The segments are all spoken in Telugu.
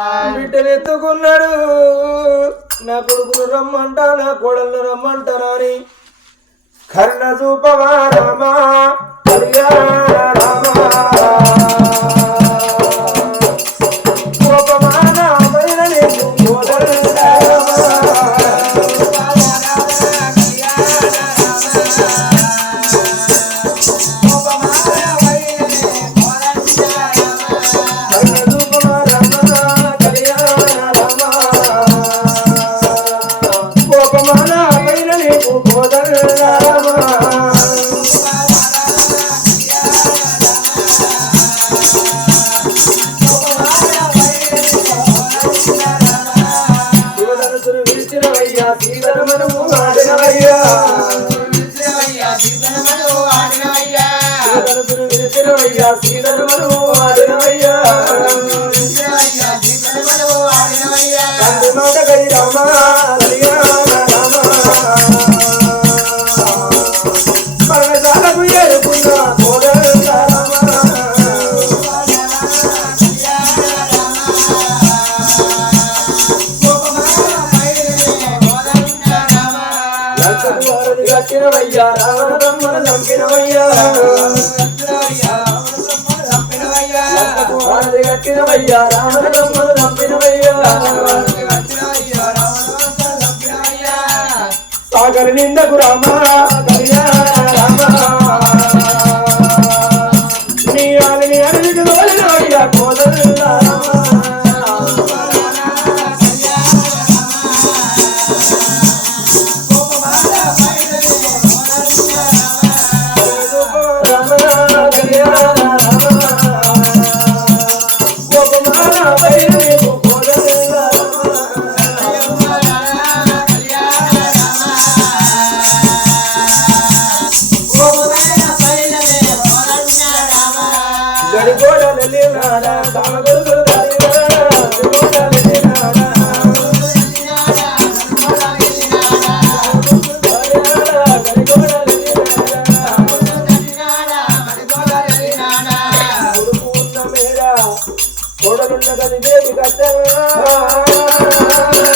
బిడ్డను ఎత్తుకున్నాడు. నా కొడుకును రమ్మంటా నా కోడలను రమ్మంటారా అని. కర్ణ చూపవా రామా? రామా? रामा కట్టినవయ్యా రావణ బ్రహ్మణ చంపినవయ్యా కట్టినవయ్యా రావణ బ్రహ్మణ చంపినవయ్యా సాగర్ నిందకు రామా కోడలున్న దేవి అయ్యో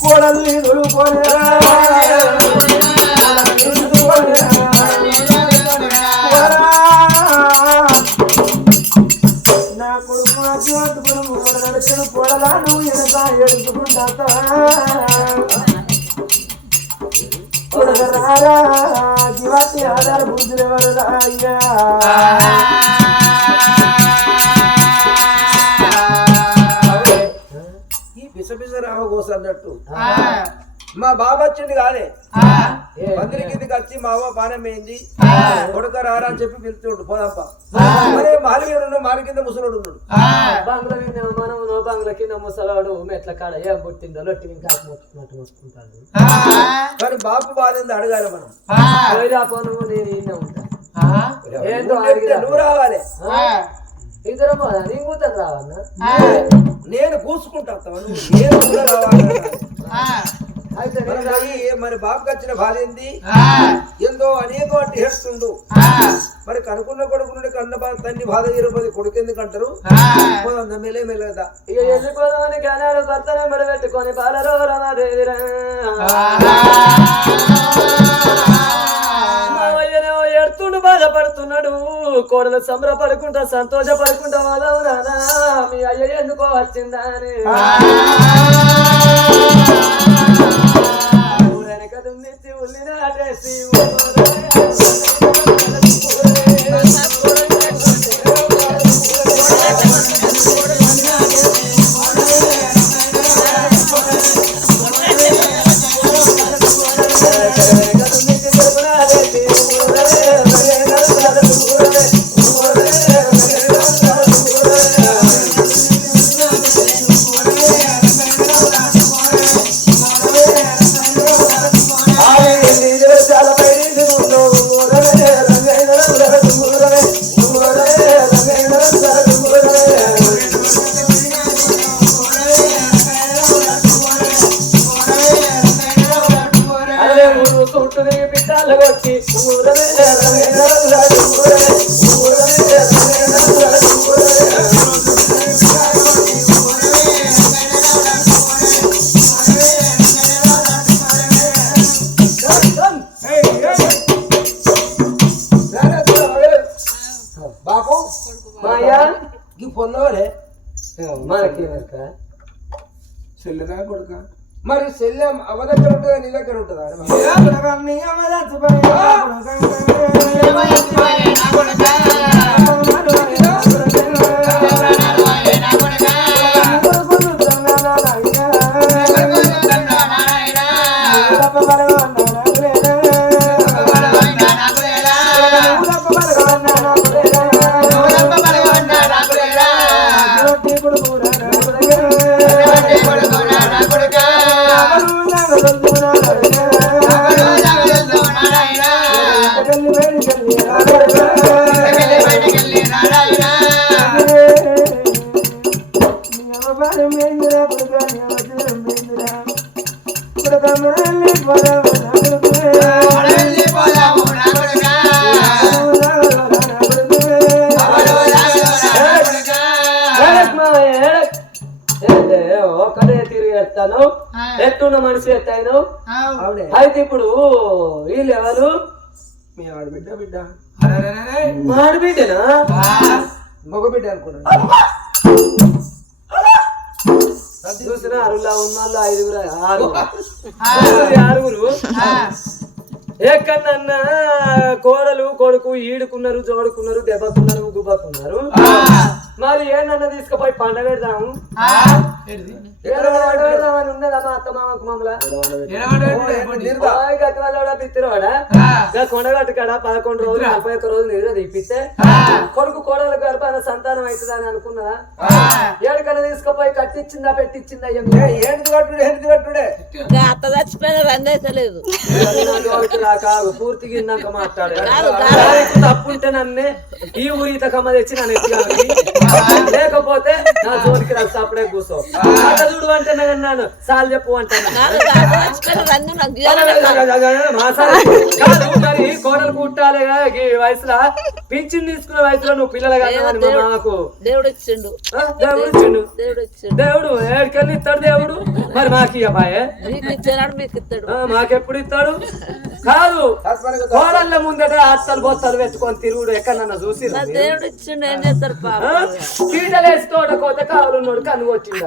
కోడల్ని దొరుకుపోలేరా నా కొడుకు అజ్ఞాతుకును మూడు పొడలా నువ్వు ఎనక ఎడుచుకుంటా కొడగరారా జీవాతి ఆధార బుద్ధులెవరు రాయ్యా? అయ్యా పిస పిస రావ కోసన్నట్టు మా బాబు వచ్చింది కాదే ఏ, మందిరి కిందకి వచ్చి మా అవ్వ పానం వేయింది. కొడుక రారా అని చెప్పి పిలుచుండు పోదప్ప మరి మాలి మీద ఉన్న మాలి కింద ముసలోడు ఉన్నాడు. బంగ్లా మీద మనం నో బంగ్లా కింద ముసలాడు. మెట్ల కాడ ఏం పుట్టిందో లొట్టి ఇంకా కానీ బాబు బాధేంది అడగాలి మనం. పోయిరా పోను నేను ఈయన ఉంటా. ఏందో నువ్వు రావాలి. ఇద్దరం పోదా. నీ కూతురు రావన్నా నేను నువ్వు నేను కూడా రావాలి అయితే మరి బాబుకి వచ్చిన బాధ ఏంది? ఎంతో అనేక వాటి హేస్తుండు మరి కనుకున్న కొడుకు నుండి కన్న బాధ తన్ని బాధ ఇరవై కొడుకు ఎందుకు అంటారు? పోదాం మెల్లే మెల్లదా. ఇక వెళ్ళిపోదామని కనాడు భర్తనే మెడబెట్టుకొని బాలరో రమాదేవిరా ఏడుతుండు బాధపడుతున్నాడు. కోడలు సంబరపడుకుంటా సంతోషపడుకుంటా వాళ్ళవు నానా. మీ అయ్య ఎందుకో వచ్చిందా అని ఊరెనక దున్నిచ్చి కొడుక మరి చెల్లె అవ దగ్గర ఉంటుందా నీ దగ్గర ఉంటుందా ఎట్టున్న మనిషి ఎత్తాను అవునే అయితే ఇప్పుడు వీళ్ళు ఎవరు? మీ ఆడబిడ్డ బిడ్డ మాడిబిడ్డనా మగ బిడ్డ అనుకున్నాను. చూసిన అరులా ఉన్న వాళ్ళు ఐదుగురు ఆరు. ఆరుగురు. ఎక్కడన్నా కోడలు కొడుకు ఈడుకున్నారు జోడుకున్నారు దెబ్బకున్నారు గుబ్బకున్నారు మరి ఏందన్నా తీసుకుపోయి పండగ పెడదాము పెడదామని ఉన్నదా మా అత్త మామకు మమ్మల? నిర్దా గతి వాళ్ళ పిత్తిరోడా? కొండగట్టు కాడ పదకొండు రోజులు నలభై ఒక్క రోజులు నిద్ర తీపిస్తే కొడుకు కోడలు గర్భాన సంతానం అవుతుంది అని అనుకున్నదా ఏడుకన్నా తీసుకుపోయి కట్టించిందా పెట్టించిందా ఏంటి కట్టుడే ఏంటి కట్టుడే అత్త చచ్చిపోయిన రంది అయితే లేదు కాదు పూర్తిగా ఇందాక మాట్లాడే. కాదు, తప్పు ఉంటే నన్నే ఈ ఊరి తకమ్మ తెచ్చి నన్ను ఎత్తిగాని లేకపోతే నా జోలికి రా అప్పుడే కూర్చో. చూడు అంటే నేను అన్నాను. సాల్ చెప్పు అంటాను. కాదు. కాదు కోడలు పుట్టాలి కదా, ఈ వయసులో. పింఛన్ తీసుకునే వయసులో నువ్వు పిల్లలు మా మామకు. దేవుడు ఇచ్చిండు. దేవుడు ఇచ్చిండు. దేవుడు ఏడికెళ్ళి ఇస్తాడు దేవుడు? మరి మాకి అబ్బాయే మీకు ఇచ్చాడు మీకు ఇస్తాడు ఆ, మాకెప్పుడు ఇస్తాడు? కాదు. కోడళ్ళ ముందట అత్తలు బొత్తలు పెట్టుకొని తిరుగుడు ఎక్కడన్నా చూసి దేవుడు ఇచ్చిండు ఏం చేస్తారు పాప? పీటలు వేసి తోటకోత కావాలన్నాడు కన్ను వచ్చిండు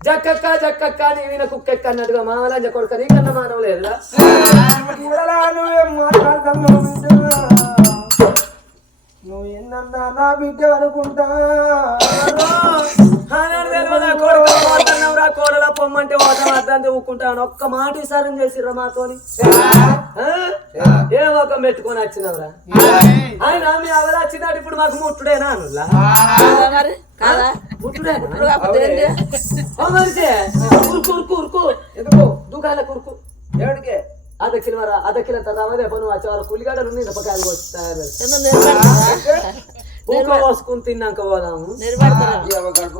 జక్కక్క జక్కక్క నీ విన కుక్కెక్క అన్నట్టుగా మామలంజ కొడుక నీకన్నా మానవ లేదురా? నువ్వు ఎన్నన్నా నా బిడ్డ అనుకుంటా. కోడల పొమ్మంటే ఓటం అర్థం ఊకుంటాను ఒక్క మాట ఈసారం చేసిర్రా మాతోని? ఏ ఒక పెట్టుకొని వచ్చినవరా? ఆయన మీ అవలా వచ్చినాడు ఇప్పుడు మాకు ముట్టుడేనా అనులా? దుకాణ కురుకు ఏడికే? అర్ధ కిలో మరి అర్ధ కిలో తర్వాత నువ్వు వచ్చే వాళ్ళ కూలిగడ్డలు ఉన్నాయి మిరపకాయలు పోసుకుని తిన్నాక పోదాము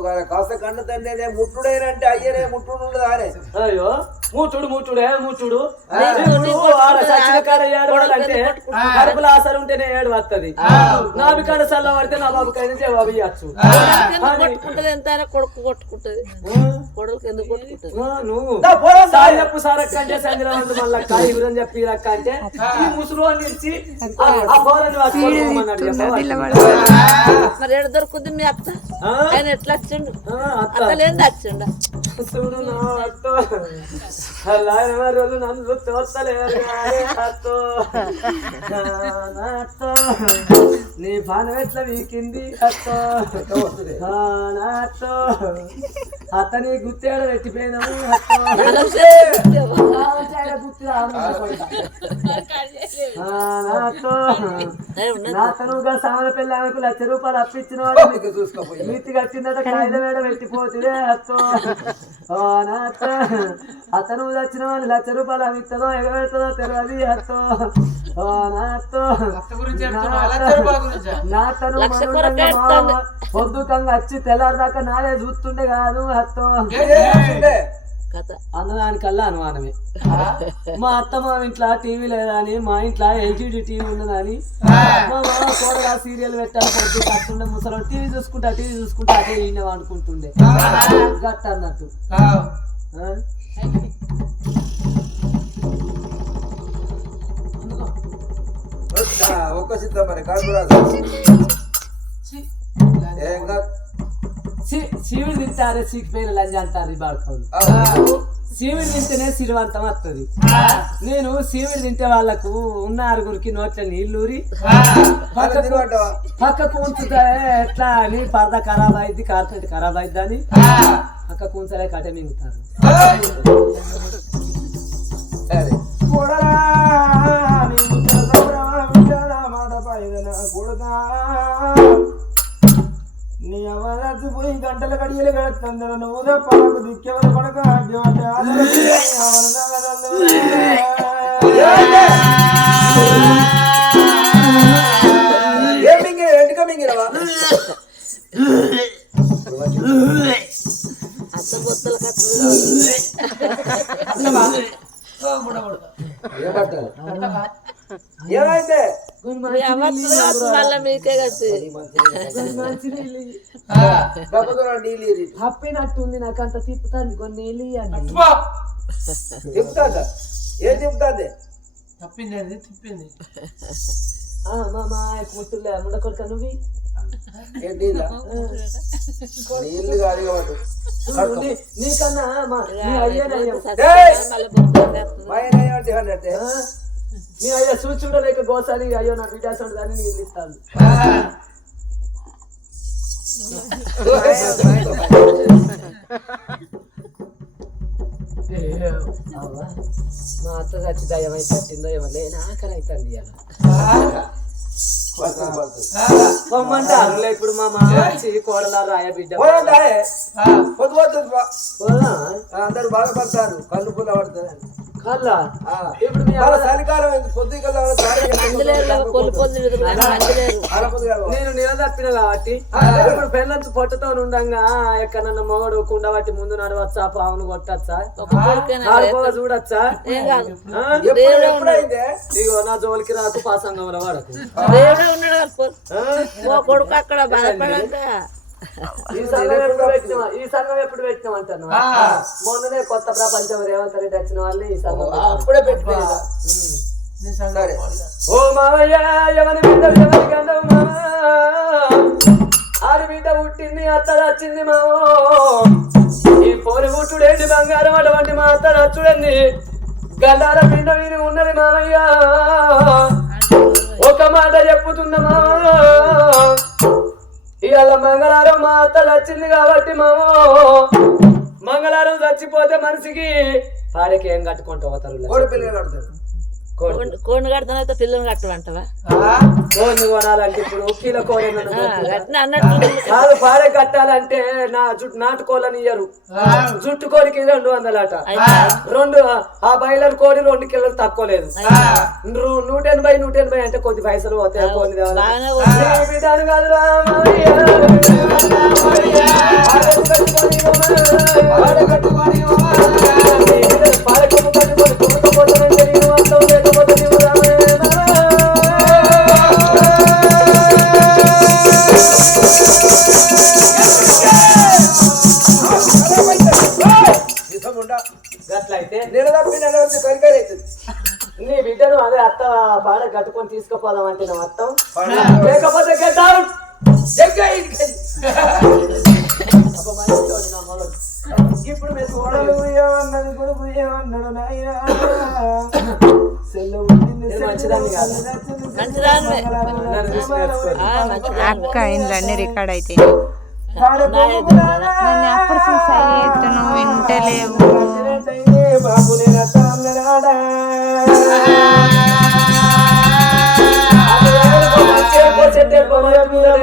కాదు కాస్త కన్ను తండ్రి ముట్టుడేనంటే అయ్యనే ముట్టుడు ఉండదు ఆరే అయ్యో మూచుడు మూచుడే మూచుడు? నీకు- ఇప్పుడు నీకు ఆడ కొట్టుకుంటా, సచిన కాడ ఏడు కొడుకు అంటే ఎందుకు కొట్టుకుంటా? కడుపులో ఆసరు ఉంటేనే ఏడు వస్తుంది నావి కాడ సల్ల పడితే నా బాబు కైనా జవాబు ఇవ్వచ్చు కొట్టుకుంటది ఎంత కొడుకు కొట్టుకుంటది. కొడుకు ఎందుకు కొట్టుకుంటది? నువ్వు. దా, పోరా, సాయి చెప్పు సారక్క అంటే సంజన వంట మళ్ళీ కాయ గురని చెప్పి రక్క అంటే ఈ ముసురు అని ఇచ్చి ఆ- ఆ పోరని పట్టుకోమన్నాడు చెప్పవాలి. మరి ఎడ దొరుకుతుంది మీ అత్త? ఆయన ఎట్లా వచ్చిండు ఆ, అత్త. అత్తలేంది వచ్చిండు చూడు నా అత్త. రోజు నన్ను తోస్తలేరు నా పానం ఎట్లా వీకింది అత్త. ఆ, నా అత్త నీ గుత్తేడ పెట్టిపోయినాము అత్త. ఆడ గుత్తి రావడం ఆ, నా అత్త నా తనుగా సామె పిల్ల ఆమెకు లక్ష రూపాయలు అప్పించిన వాడు చూసుకోపోయి. నీతి కట్టిందట కాగితం మీద పెట్టిపోతుడే అత్తో. ఓ నా అతను చచ్చిన వాళ్ళు లక్ష రూపాయలు అవి ఇస్తుందో ఎగబెడుతుందో తెలియదు అత్తో. ఓ నా అత్తో నా తను లక్ష మనోళ్ళంగా కొరకే మావ పొద్దుకంగా వచ్చి తెల్లారిదాకా నాడే చూస్తుండే కాదు అత్తో. అన్నదానికల్లా అనుమానమే. మా అత్త మా ఇంట్లో టీవీ లేదని మా ఇంట్లో ఎల్జీడీ టీవీ ఉన్నదని మా మామ కోడగా సీరియల్ పెట్టాలి పొద్దు కట్టుండే ముసలు టీవీ చూసుకుంటా టీవీ చూసుకుంటా అటే ఈయన అనుకుంటుండే గట్ట అన్నట్టు. ఒక్క సిద్ధం మరి కాదు. శివుడు తింటారే సీకిపోయిన లంజ అంటారు ఈ బాడుకోలు శివుడు తింటేనే సిరివంతం వస్తుంది నేను శివుడు తింటే వాళ్ళకు ఉన్న ఆరుగురికి నోట్ల నీళ్ళూరి? పక్కకు ఉంచుతే ఎట్లా అని పరద ఖరాబ్ అయింది కార్పెట్ ఖరాబ్ అయింది అని పక్కకు ఉంచలే కట్ట మింగుతారు. నీ అవరాజు పోయి గంటల గడియలు గడుతుందరు నువ్వు తప్ప నాకు దిక్కెవరు కొడక అంటే ఏం మింగిన ఎంటిక మింగినవా? అత్త బొత్తల ఏమైంది? తప్పినట్టుంది నాకు అంత తిప్పుతాంది కొన్ని నీళ్ళు ఏం తిప్పుతాది తప్పింది తిప్పింది మా మా ముట్టులే ముండ కొడుక నువ్వు నీళ్ళ కాదు నీ- నీకన్నా మా మా అయ్య. చూచుండలేక గోసాలి అయ్యో నా బిడ్డ చూడదు అని నీళ్ళు ఇస్తాను. మా అత్త చచ్చి దయ్యం అయితే లేని ఆకలి అవుతుంది ఇలా పొమ్మంటారు ఇప్పుడు మా మామ వచ్చి కోడల రాయ బిడ్డ? అందరు బాధపడతారు కళ్ళు పుల్ల ఆ. ఇప్పుడు చలికాలం పొద్దు నేను నిలదప్పిన కాబట్టి ఇప్పుడు పెళ్ళంత పొట్టతో ఉండంగా ఎక్కడన్నా మొగడు కుండ బట్టి ముందు నడవచ్చా పావును కొట్టచ్చా? చూడచ్చా? ఏం కాదు. ఆ? ఎప్పుడు ఎప్పుడైందే ఇగో నా జోలికి రాకు పాసంగంలో వాడకు కొడుకు అక్కడ బాధపడాక ఈ సంఘం ఎప్పుడు పెట్టినా ఈ సంఘం ఎప్పుడు పెట్టినాం అంటాను మొన్ననే కొత్త ప్రపంచం రేవంత్ రెడ్డి వచ్చిన వాళ్ళు ఈ సంఘం పెట్టినాం. అప్పుడే పెట్టిపోయిందా. సరే. ఓ మామయ్య ఎవరి బిడ్డ ఎవరి మామా ఆడి బిడ్డ పుట్టింది అత్తడు వచ్చింది మామో ఈ పోరి పుట్టుడేంటి బంగారం? అటువంటి మా అత్తడు వచ్చుడండి గండాల బిడ్డ విని ఉన్నది మామయ్య ఒక మాట చెప్పుతున్న మామా ఇవాళ మంగళవారం మా అత్త వచ్చింది కాబట్టి మామో మంగళవారం చచ్చిపోతే మనిషికి పాడకి ఏం కట్టుకుంటూ పోతారు కోడి పిల్లలు కడతారు కోడి కోడిని- కోడిని కడతానైతే పిల్లల్ని కట్టమంటావా కోడిని కొనాలంటే ఇప్పుడు కిలో కోడి కాదు పాడే కట్టాలంటే నా జుట్టు నాటు కోళ్ళని ఇయ్యరు జుట్టు కోడికి రెండు వందలట రెండు ఆ బయలర్ కోడి రెండు కిలోలు తక్కువ లేదు నూట ఎనభై నూట ఎనభై అంటే కొద్ది పైసలు పోతాయి ఆ కోడిని తీసుకుపోదాం అంటే పాడు. లేకపోతే నా మొలడు. ఇప్పుడు మేము కొడుకు ఏమన్నాడు నాయనా. అక్క రికార్డ్ అయితే అప్పుడు చూసా ఎత్తను వింటలేవు. పోసేట్టే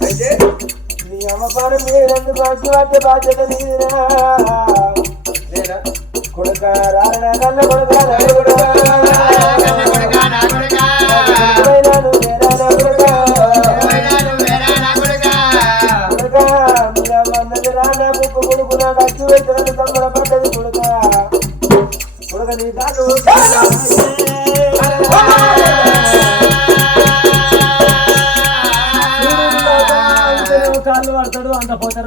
అయితే నీ అమ్మపారం మీరెందుకు అడ్డు బాధ్యత నీరా కొడుక రారడా కన్న కొడుక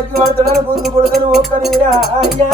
అక్కి పడతాడని ముందు కొడుతాను ఒక్క నీరా అయ్యా.